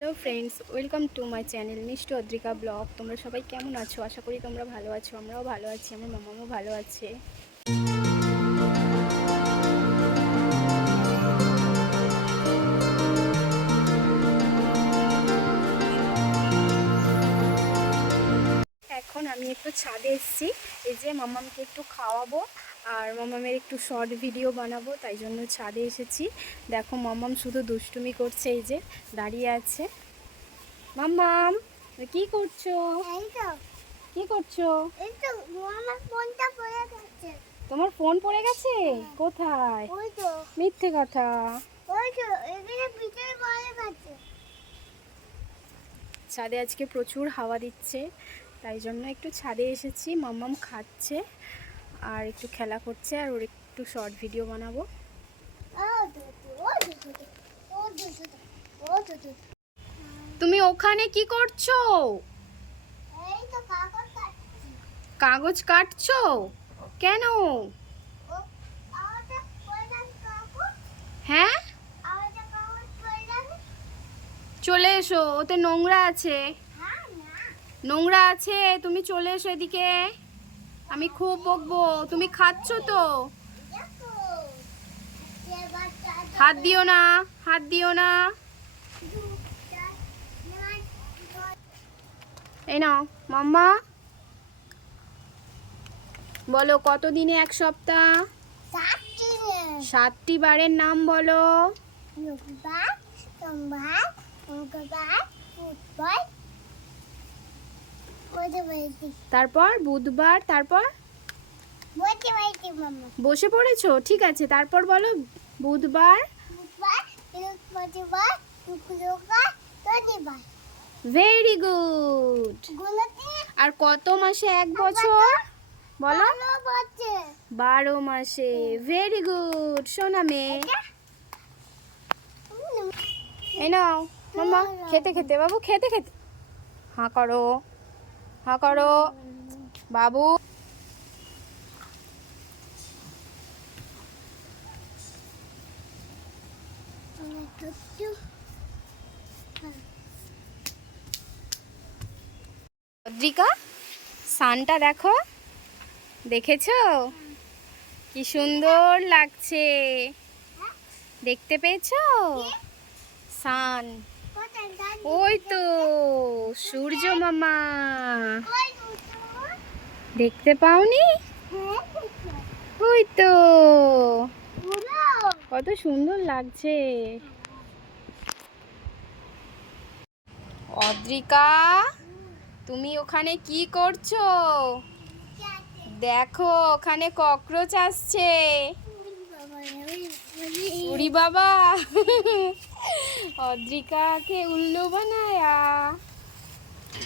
Hello friends, welcome to my channel মিষ্টি Adrika blog. তোমরা সবাই কেমন আছো? আশা করি তোমরা ভালো আছো। আমরাও ভালো আছি, আমার মামাও ভালো আছে। এখন আমি একটু ছাদে এসেছি, এই যে মামামকে একটু খাওয়াবো আর মামামের একটু শর্ট ভিডিও বানাবো, তাই জন্য ছাদে এসেছি। দেখো মামাম শুধু দুষ্টুমি করছে, এই যে দাঁড়িয়ে আছে। মামাম কি করছো? কি করছো? তোমার ফোন পড়ে গেছে? কোথায়? মিথ্যে কথা। ছাদে আজকে প্রচুর হাওয়া দিচ্ছে, তাই জন্য একটু ছাদে এসেছি। মাম্মাম খাচ্ছে আর একটু খেলা করছে, আর ওর একটু শর্ট ভিডিও বানাবো। তুমি ওখানে কি করছো? কাগজ কাটছো? কেন? হ্যাঁ, চলে এসো, ওতে নোংরা আছে। নোংরা আছে, তুমি চলে এসো এদিকে। আমি খুব বকবো। তুমি খাচ্ছো তো? হাত দিও না, হাত দিও না। এই নাও মাম্মা, বলো কতদিনে এক সপ্তাহ? 7টি বারের নাম বলো। তারপর বুধবার, তারপর বসে পড়েছো? ঠিক আছে, তারপর বলো। বুধবার, ভেরি গুড। আর কত মাসে এক বছর বলো? 12 মাসে। ভেরি গুড সোনা মেয়ে। এই নাও মাম্মা, খেতে খেতে বাবু, খেতে খেতে হাঁ করো, হাঁ করো বাবু। অদ্রিকা, সানটা দেখো, দেখেছো? কি সুন্দর লাগছে, দেখতে পেয়েছো? সান, ওই তো সূর্য মামা। দেখতে পাওনি? ওই তো, কত সুন্দর লাগছে। অদ্রিকা, তুমি ওখানে কি করছো? দেখো ওখানে ককরোচ আসছে। উড়ি বাবা, অদ্রিকাকে উল্লু বানায়া।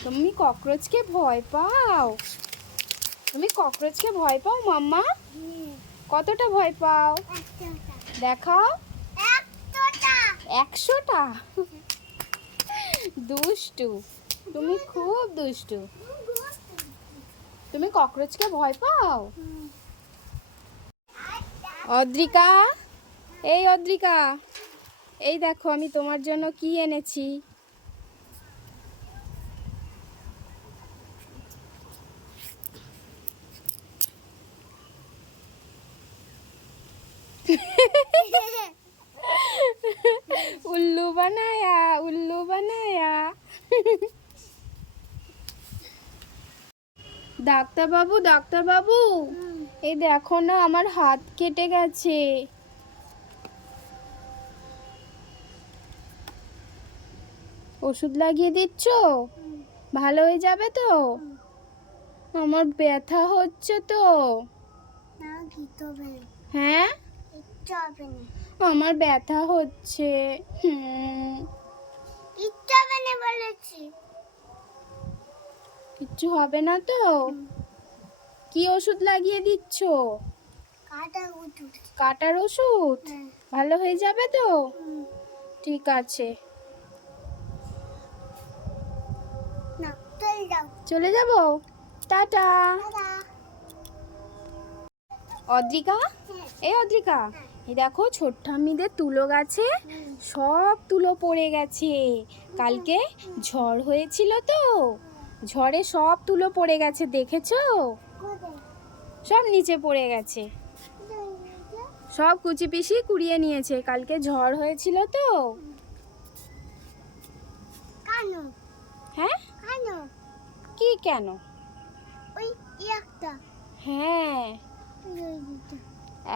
তুমি ককরোচকে ভয় পাও? তুমি ককরোচকে ভয় পাও মাম্মা? কতটা ভয় পাও দেখাও। 100টা? দুষ্টু, তুমি খুব দুষ্টু। তুমি ককরোচকে ভয় পাও? অদ্রিকা, এই অদ্রিকা, এই দেখো আমি তোমার জন্য কি এনেছি। উল্লু বানায়া, উল্লু বানায়া। ডাক্তারবাবু, ডাক্তারবাবু, এই দেখো না আমার হাত কেটে গেছে। ওষুধ লাগিয়ে দিচ্ছ? ভালো হয়ে যাবে তো? আমার ব্যথা হচ্ছে তো। হ্যাঁ, আমার ব্যথা হচ্ছে। কিচ্ছু হবে না তো? কি ওষুধ লাগিয়ে দিচ্ছ? কাটার ওষুধ? ভালো হয়ে যাবে তো? ঠিক আছে, চলে যাব। টাটা। অদ্রিকা, এই অদ্রিকা, এই দেখো ছোট ঠাম্মিদের তুলো গাছে সব তুলো পড়ে গেছে। কালকে ঝড় হয়েছিল তো, ঝড়ে সব তুলো পড়ে গেছে, দেখেছো? সব নিচে পড়ে গেছে, সব কুচি পিসি কুড়িয়ে নিয়েছে। কালকে ঝড় হয়েছিল তো। হ্যাঁ কি কেন? হ্যাঁ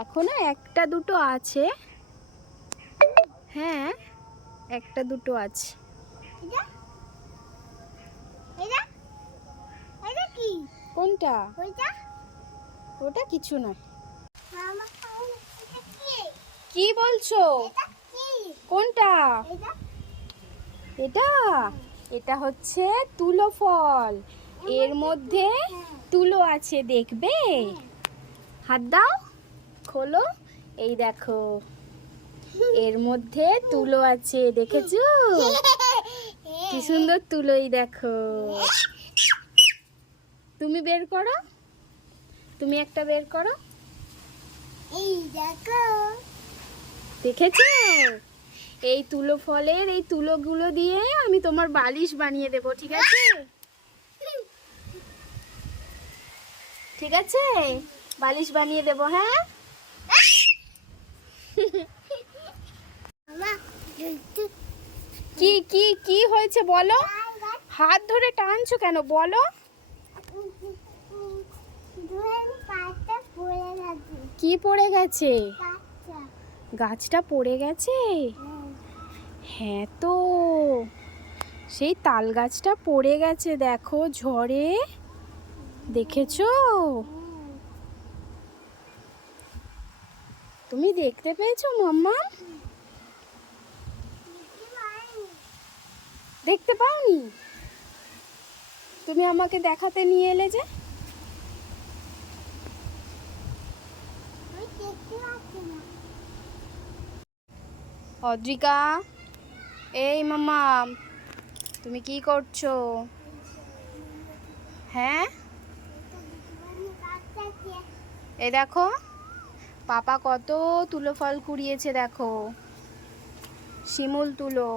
এখনো একটা দুটো আছে। হ্যাঁ একটা দুটো আছে। কোনটা? ওটা কিছু না। কি বলছো? কোনটা? এটা এটা হচ্ছে তুলো ফল। এর মধ্যে তুলো আছে, দেখবে? হাত দাও, খোলো। এই দেখো এর মধ্যে তুলো আছে, দেখেছো? কি সুন্দর তুলো, এই দেখো। তুমি বের করো, তুমি একটা বের করো। এই দেখো, দেখেছো? এই তুলো ফলের এই তুলোগুলো দিয়ে আমি তোমার বালিশ বানিয়ে দেবো, ঠিক আছে? ঠিক আছে, বালিশ বানিয়ে দেবো। হ্যাঁ কি কি কি হয়েছে বলো? হাত ধরে টানছো কেন বলো? কি পড়ে গেছে? গাছটা পড়ে গেছে? হ্যাঁ তো, সেই তাল গাছটা পড়ে গেছে, দেখো ঝড়ে, দেখেছো? তুমি দেখতে পেয়েছো মাম্মা? দেখতে পাওনি? তুমি আমাকে দেখাতে নিয়ে এলে যে। অদ্রিকা, এই মাম্মা, তুমি কি করছো? হ্যাঁ এই দেখো পাপা কত তুলো ফল কুড়িয়েছে, দেখো শিমুল তুলো।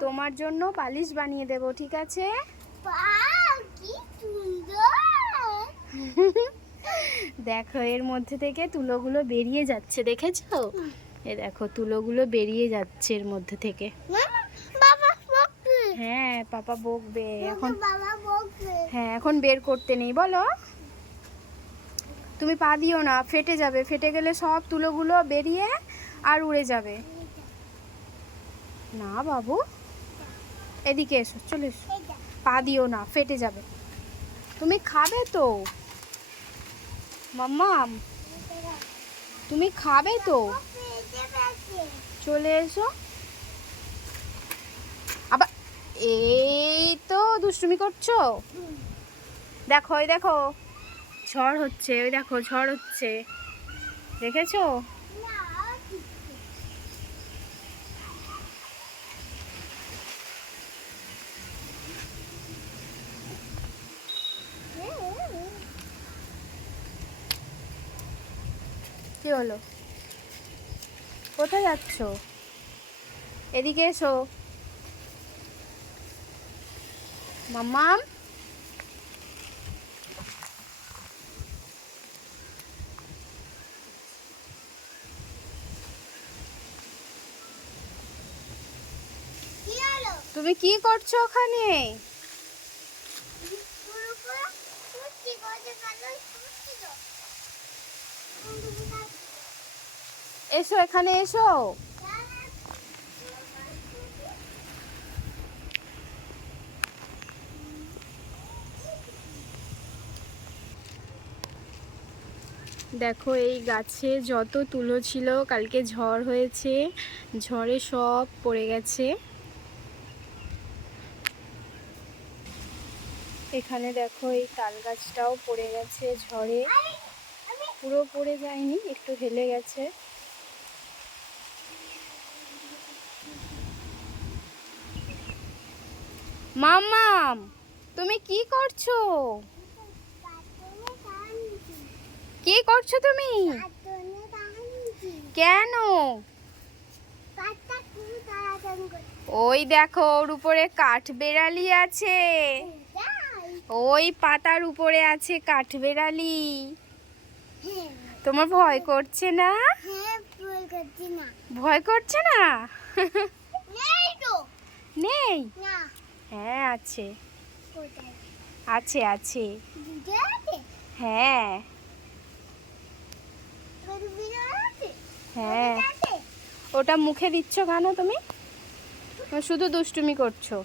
তোমার জন্য পালিশ বানিয়ে দেব, ঠিক আছে? দেখো এর মধ্যে থেকে তুলোগুলো বেরিয়ে যাচ্ছে, দেখেছো? এই দেখো তুলোগুলো বেরিয়ে যাচ্ছে এর মধ্যে থেকে। হ্যাঁ পাপা বকবে এখন। হ্যাঁ এখন বের করতে নেই, বলো। তুমি পা দিও না, ফেটে যাবে, ফেটে গেলে সব তুলোগুলো বেরিয়ে আর উড়ে যাবে। না বাবু, এদিকে এসো, চলে এসো। পা দিও না, ফেটে যাবে। তুমি খাবে তো মাম্মাম, তুমি খাবে তো, চলে এসো। আবার এই তো দুষ্টুমি করছো। দেখো ওই দেখো ঝড় হচ্ছে, ওই দেখো ঝড় হচ্ছে, দেখেছো? কি হলো? কোথায় যাচ্ছো? এদিকে এসো মাম্মাম। তুমি কি করছো ওখানে? এসো এখানে এসো। দেখো এই গাছে যত তুলো ছিল, কালকে ঝড় হয়েছে, ঝড়ে সব পড়ে গেছে। এখানে দেখো এই তাল গাছটাও পড়ে গেছে ঝড়ে, পুরো পড়ে যায়নি, একটু হেলে গেছে। মাম্মাম তুমি কি করছো? কি করছো তুমি? কেন? ওই দেখো ওর উপরে কাঠবেড়ালি আছে, ওই পাতার উপরে আছে কাঠবেড়ালি। তোমার ভয় করছে না? ভয় করছে না? নেই? হ্যাঁ আছে, আছে আছে। হ্যাঁ হ্যাঁ। ওটা মুখে দিচ্ছ কেন তুমি? শুধু দুষ্টুমি করছো।